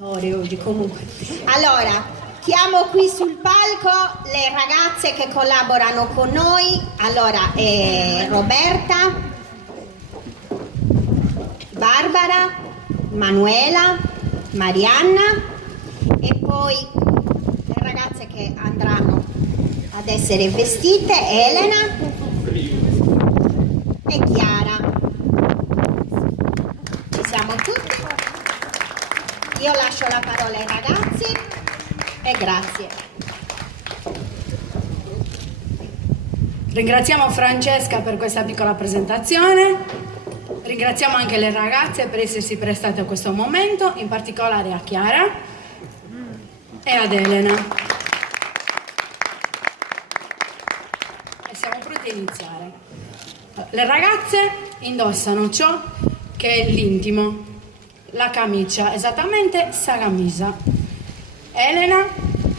Oggi comunque. Allora, chiamo qui sul palco le ragazze che collaborano con noi. Allora, Roberta, Barbara, Manuela, Marianna e poi le ragazze che andranno ad essere vestite, Elena e Chiara. Ci siamo tutti? Io lascio la parola ai ragazzi e grazie. Ringraziamo Francesca per questa piccola presentazione, ringraziamo anche le ragazze per essersi prestate a questo momento, in particolare a Chiara e ad Elena. E siamo pronti a iniziare. Le ragazze indossano ciò che è l'intimo, la camicia, esattamente sta camisa. Elena,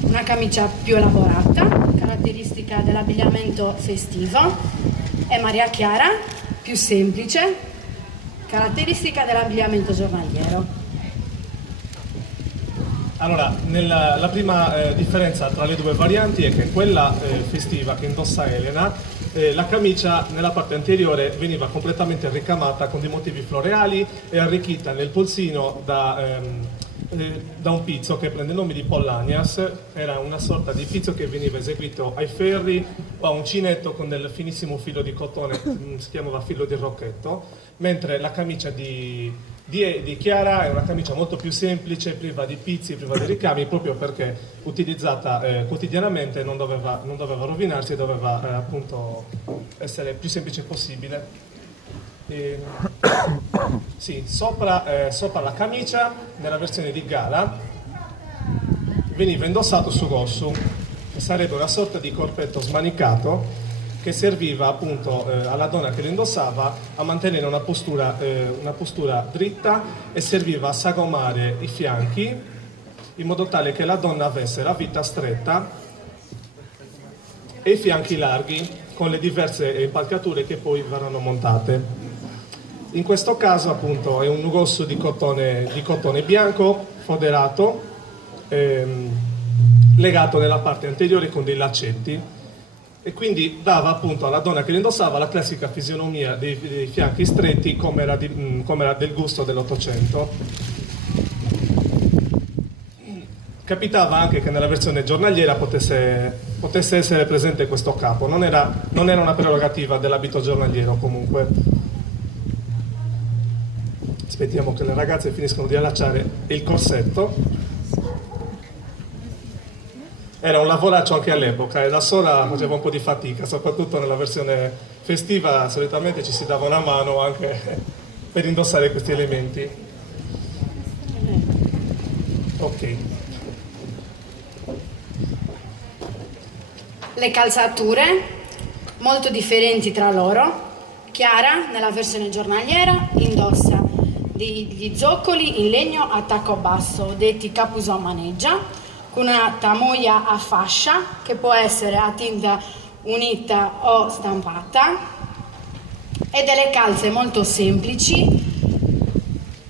una camicia più elaborata, caratteristica dell'abbigliamento festivo, e Maria Chiara, più semplice, caratteristica dell'abbigliamento giornaliero. Allora, la prima differenza tra le due varianti è che quella festiva che indossa Elena, la camicia nella parte anteriore veniva completamente ricamata con dei motivi floreali e arricchita nel polsino da un pizzo che prende il nome di Pollanias. Era una sorta di pizzo che veniva eseguito ai ferri o a uncinetto con del finissimo filo di cotone, si chiamava filo di rocchetto, mentre la camicia di Chiara è una camicia molto più semplice, priva di pizzi, priva di ricami, proprio perché utilizzata quotidianamente non doveva rovinarsi e doveva appunto essere il più semplice possibile. Sì, sopra la camicia, nella versione di gala, veniva indossato su Gossu, che sarebbe una sorta di corpetto smanicato che serviva appunto alla donna che lo indossava a mantenere una postura dritta e serviva a sagomare i fianchi in modo tale che la donna avesse la vita stretta e i fianchi larghi con le diverse impalcature che poi verranno montate. In questo caso appunto è un Gossu di cotone bianco foderato, legato nella parte anteriore con dei laccetti, e quindi dava appunto alla donna che lo indossava la classica fisionomia dei fianchi stretti come era del gusto dell'Ottocento. Capitava anche che nella versione giornaliera potesse essere presente questo capo, non era una prerogativa dell'abito giornaliero comunque. Aspettiamo che le ragazze finiscano di allacciare il corsetto. Era un lavoraccio anche all'epoca e da sola faceva un po' di fatica, soprattutto nella versione festiva solitamente ci si dava una mano anche per indossare questi elementi. Ok. Le calzature, molto differenti tra loro. Chiara, nella versione giornaliera, indossa degli zoccoli in legno a tacco basso, detti capuso a maneggia, con una tamoia a fascia che può essere a tinta unita o stampata, e delle calze molto semplici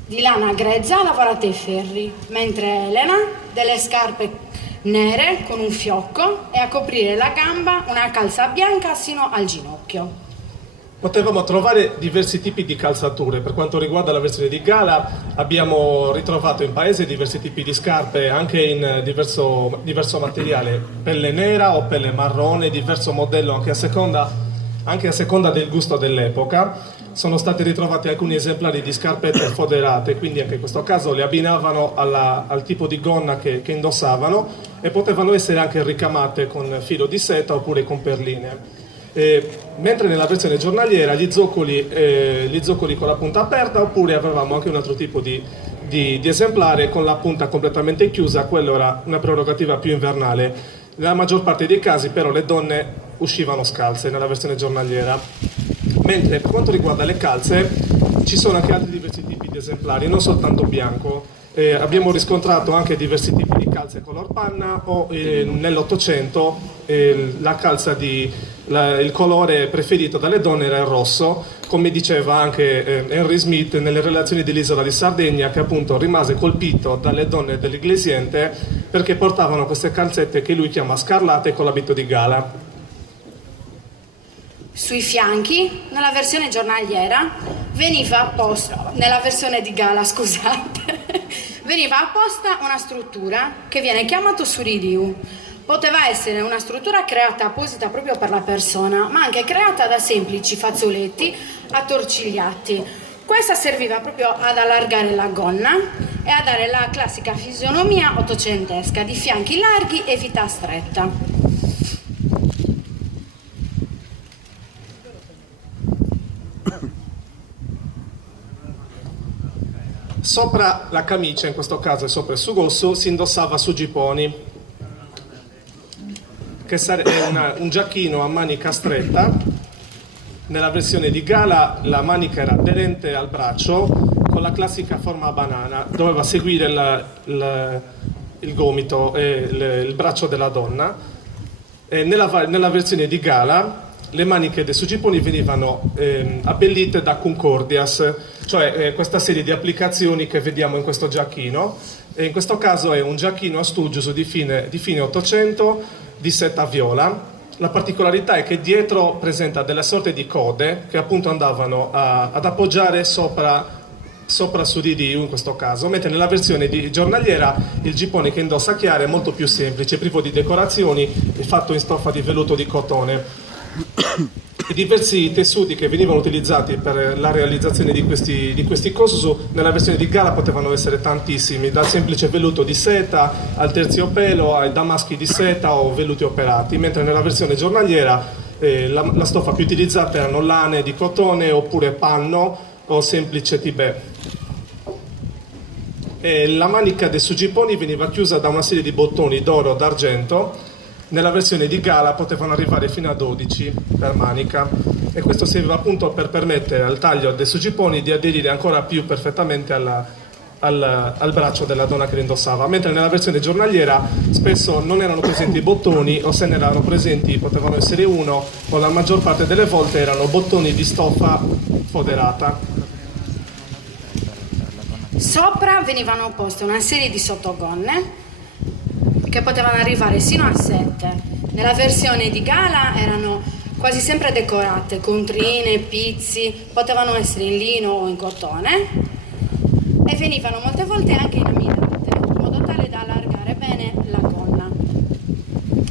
di lana grezza lavorate ai ferri, mentre Elena delle scarpe nere con un fiocco e a coprire la gamba una calza bianca sino al ginocchio. Potevamo trovare diversi tipi di calzature. Per quanto riguarda la versione di gala abbiamo ritrovato in paese diversi tipi di scarpe anche in diverso materiale, pelle nera o pelle marrone, diverso modello anche a seconda del gusto dell'epoca. Sono stati ritrovati alcuni esemplari di scarpette foderate, quindi anche in questo caso le abbinavano al tipo di gonna che indossavano e potevano essere anche ricamate con filo di seta oppure con perline. Mentre nella versione giornaliera gli zoccoli con la punta aperta, oppure avevamo anche un altro tipo di esemplare con la punta completamente chiusa. Quello era una prerogativa più invernale. Nella maggior parte dei casi però le donne uscivano scalze nella versione giornaliera. Mentre per quanto riguarda le calze ci sono anche altri diversi tipi di esemplari, non soltanto bianco. Abbiamo riscontrato anche diversi tipi di calze color panna o nell'Ottocento il colore preferito dalle donne era il rosso, come diceva anche Henry Smith nelle relazioni dell'isola di Sardegna, che appunto rimase colpito dalle donne dell'Iglesiente perché portavano queste calzette che lui chiama scarlate con l'abito di gala. Sui fianchi, nella versione giornaliera, veniva apposta, nella versione di gala, scusate, veniva apposta una struttura che viene chiamata suridiu. Poteva essere una struttura creata apposita proprio per la persona, ma anche creata da semplici fazzoletti attorcigliati. Questa serviva proprio ad allargare la gonna e a dare la classica fisionomia ottocentesca di fianchi larghi e vita stretta. Sopra la camicia, in questo caso e sopra il sugosso, si indossava sugiponi, che è un giacchino a manica stretta. Nella versione di gala la manica era aderente al braccio con la classica forma a banana, doveva seguire il gomito e il braccio della donna. E nella versione di gala le maniche dei sugiponi venivano abbellite da concordias, cioè questa serie di applicazioni che vediamo in questo giacchino. E in questo caso è un giacchino a stuggius di fine 800 di seta viola. La particolarità è che dietro presenta delle sorte di code che appunto andavano ad appoggiare sopra suridiu in questo caso, mentre nella versione di giornaliera il gippone che indossa Chiara è molto più semplice, privo di decorazioni e fatto in stoffa di velluto di cotone. I diversi tessuti che venivano utilizzati per la realizzazione di questi kosusu nella versione di gala potevano essere tantissimi, dal semplice velluto di seta al terziopelo ai damaschi di seta o velluti operati, mentre nella versione giornaliera la stoffa più utilizzata erano lane di cotone oppure panno o semplice tibè. La manica dei sugiponi veniva chiusa da una serie di bottoni d'oro o d'argento. Nella versione di gala potevano arrivare fino a 12 per manica, e questo serviva appunto per permettere al taglio dei sugiponi di aderire ancora più perfettamente al braccio della donna che li indossava, mentre nella versione giornaliera spesso non erano presenti bottoni, o se ne erano presenti potevano essere uno, o la maggior parte delle volte erano bottoni di stoffa foderata. Sopra venivano poste una serie di sottogonne che potevano arrivare sino a 7. Nella versione di gala erano quasi sempre decorate con trine, pizzi, potevano essere in lino o in cotone, e venivano molte volte anche inaminate, in modo tale da allargare bene la gonna.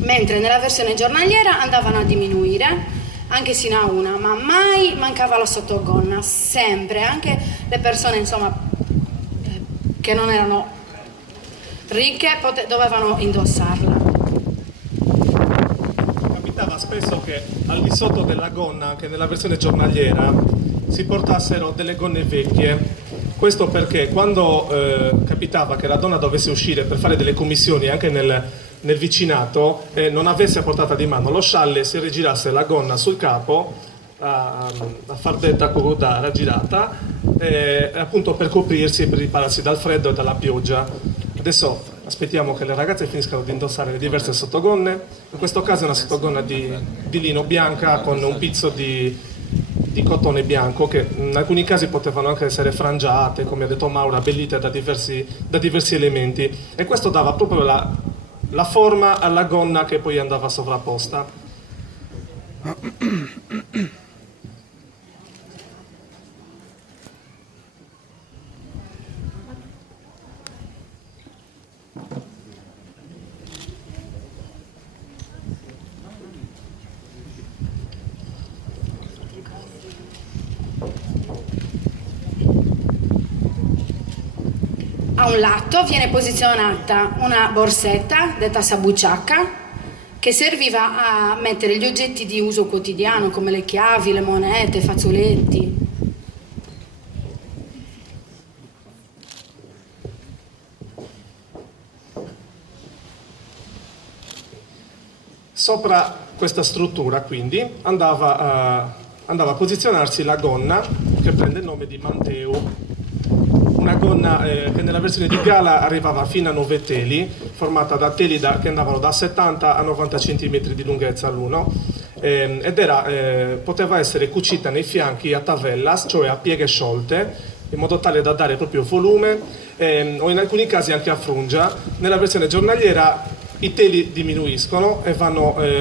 Mentre nella versione giornaliera andavano a diminuire anche sino a una, ma mai mancava la sottogonna, sempre, anche le persone insomma che non erano ricche dovevano indossarla. Capitava spesso che al di sotto della gonna, anche nella versione giornaliera, si portassero delle gonne vecchie. Questo perché quando capitava che la donna dovesse uscire per fare delle commissioni anche nel vicinato, non avesse a portata di mano lo scialle, si rigirasse la gonna sul capo a far detta cogodara girata, appunto per coprirsi e per ripararsi dal freddo e dalla pioggia. Adesso aspettiamo che le ragazze finiscano di indossare le diverse sottogonne. In questo caso è una sottogonna di lino bianca con un pizzo di cotone bianco, che in alcuni casi potevano anche essere frangiate, come ha detto Maura, abbellite da diversi elementi, e questo dava proprio la forma alla gonna che poi andava sovrapposta. A un lato viene posizionata una borsetta detta sabuciacca, che serviva a mettere gli oggetti di uso quotidiano come le chiavi, le monete, i fazzoletti. Sopra questa struttura quindi andava a posizionarsi la gonna che prende il nome di manteu. Una gonna che nella versione di gala arrivava fino a 9 teli, formata da teli che andavano da 70 a 90 cm di lunghezza l'uno, poteva essere cucita nei fianchi a tavellas, cioè a pieghe sciolte, in modo tale da dare proprio volume, o in alcuni casi anche a frungia. Nella versione giornaliera i teli diminuiscono e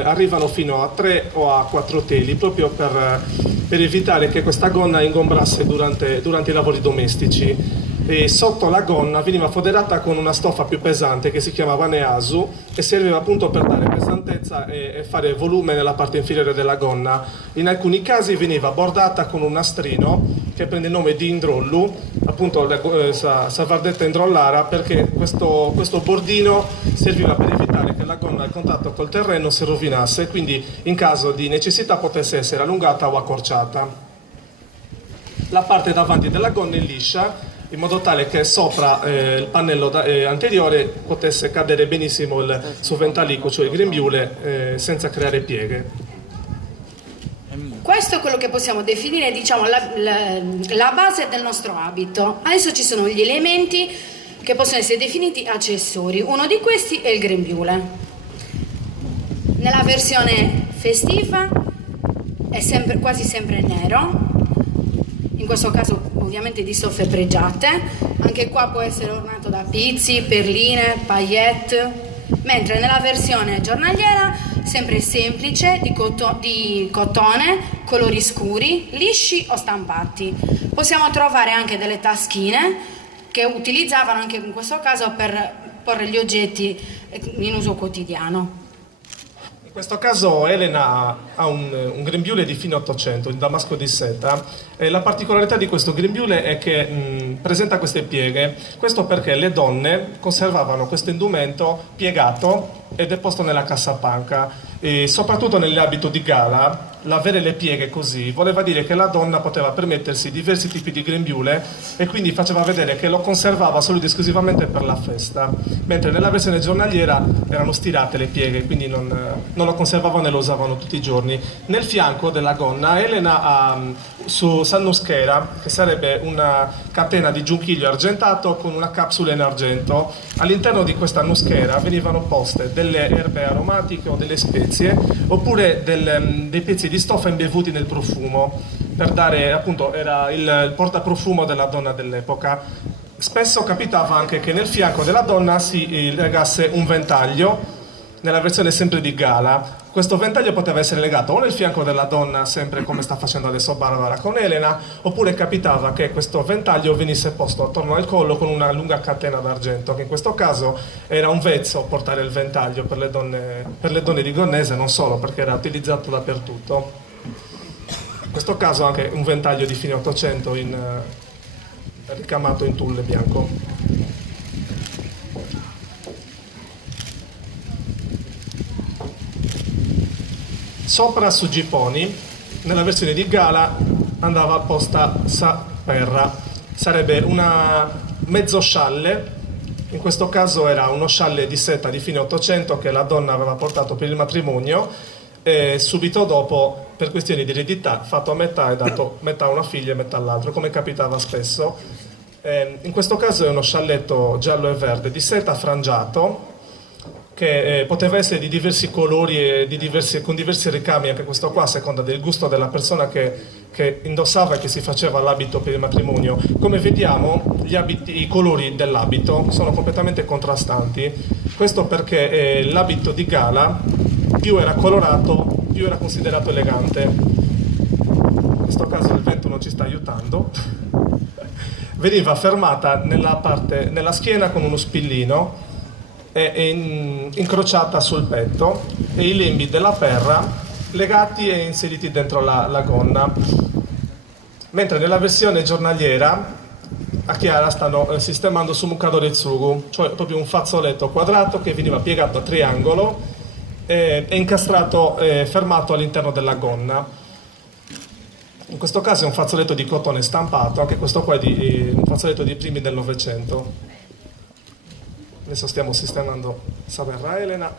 arrivano fino a 3 o a 4 teli, proprio per evitare che questa gonna ingombrasse durante i lavori domestici. E sotto la gonna veniva foderata con una stoffa più pesante che si chiamava neasu e serviva appunto per dare pesantezza e fare volume nella parte inferiore della gonna. In alcuni casi veniva bordata con un nastrino che prende il nome di indrollu, appunto Savardetta indrollara, perché questo bordino serviva per evitare che la gonna al contatto col terreno si rovinasse, quindi in caso di necessità potesse essere allungata o accorciata. La parte davanti della gonna è liscia, in modo tale che sopra il pannello anteriore potesse cadere benissimo il suo ventalico, cioè il grembiule, senza creare pieghe. Questo è quello che possiamo definire, diciamo, la base del nostro abito. Adesso ci sono gli elementi che possono essere definiti accessori. Uno di questi è il grembiule. Nella versione festiva è quasi sempre nero, in questo caso ovviamente di stoffe pregiate. Anche qua può essere ornato da pizzi, perline, paillette, mentre nella versione giornaliera sempre semplice, di cotone, colori scuri, lisci o stampati. Possiamo trovare anche delle taschine che utilizzavano anche in questo caso per porre gli oggetti in uso quotidiano. In questo caso Elena ha un grembiule di fine 800, in damasco di seta, e la particolarità di questo grembiule è che presenta queste pieghe. Questo perché le donne conservavano questo indumento piegato ed è posto nella cassapanca, e soprattutto nell'abito di gala l'avere le pieghe così voleva dire che la donna poteva permettersi diversi tipi di grembiule e quindi faceva vedere che lo conservava solo ed esclusivamente per la festa, mentre nella versione giornaliera erano stirate le pieghe, quindi non lo conservavano e lo usavano tutti i giorni. Nel fianco della gonna Elena ha su sannuschera, che sarebbe una catena di giunchiglio argentato con una capsula in argento. All'interno di questa nuschera venivano poste delle erbe aromatiche o delle spezie, oppure dei pezzi di stoffa imbevuti nel profumo, per dare, appunto, era il portaprofumo della donna dell'epoca. Spesso capitava anche che nel fianco della donna si legasse un ventaglio, nella versione sempre di gala. Questo ventaglio poteva essere legato o nel fianco della donna, sempre come sta facendo adesso Barbara con Elena, oppure capitava che questo ventaglio venisse posto attorno al collo con una lunga catena d'argento, che in questo caso era un vezzo portare il ventaglio per le donne di Gonnese, non solo, perché era utilizzato dappertutto. In questo caso anche un ventaglio di fine 800 ricamato in tulle bianco. Sopra su gipponi, nella versione di gala, andava posta saperra, sarebbe una mezzo scialle. In questo caso era uno scialle di seta di fine 800 che la donna aveva portato per il matrimonio e subito dopo, per questioni di eredità, fatto a metà e dato metà a una figlia e metà all'altro, come capitava spesso. In questo caso è uno scialletto giallo e verde di seta frangiato, che poteva essere di diversi colori e con diversi ricami, anche questo qua a seconda del gusto della persona che indossava e che si faceva l'abito per il matrimonio. Come vediamo, i colori dell'abito sono completamente contrastanti. Questo perché l'abito di gala, più era colorato, più era considerato elegante. In questo caso il vento non ci sta aiutando. Veniva fermata nella schiena con uno spillino e incrociata sul petto, e i lembi della perra legati e inseriti dentro la gonna. Mentre nella versione giornaliera a Chiara stanno sistemando su Mukadori Tsugu, cioè proprio un fazzoletto quadrato che veniva piegato a triangolo e incastrato, fermato all'interno della gonna. In questo caso è un fazzoletto di cotone stampato, anche questo qua è un fazzoletto di primi del Novecento. Adesso stiamo sistemando Saverra Elena.